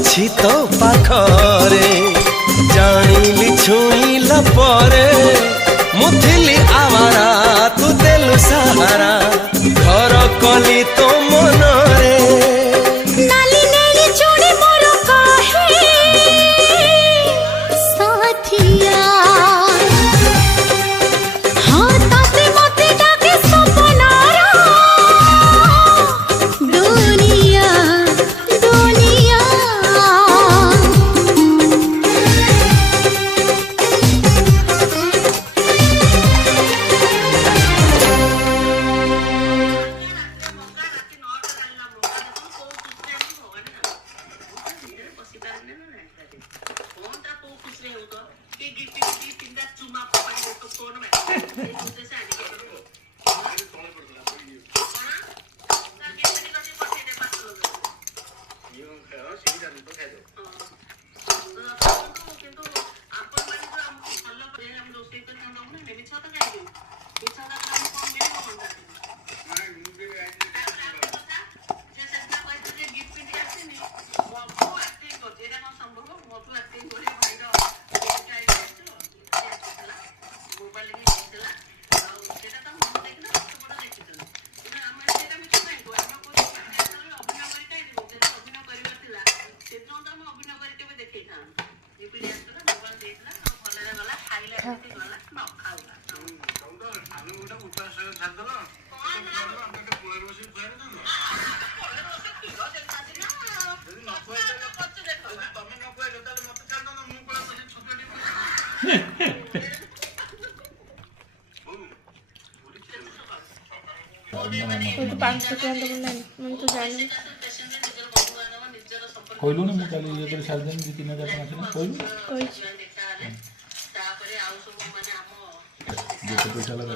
ଅଛି ତୋ ପାଖରେ ଜାଣିଲି ଛୁଇଁଲା ପରେ ମୁଁ ଥିଲି ଆୱାରା ତୁ ଦେଲୁ ସାହାରା ଘର କଲି ତୋ ମନରେ नाली नेली चूड़ी मोर काहे साथिया हाँ ताते मते डाके सपनारा दुनिया दुनिया तो 500 टका दब ना मैं तो जानी कहलु ना मुझे ये कर साल दिन 3,000 टका कहलु कोई जो पैसा लगा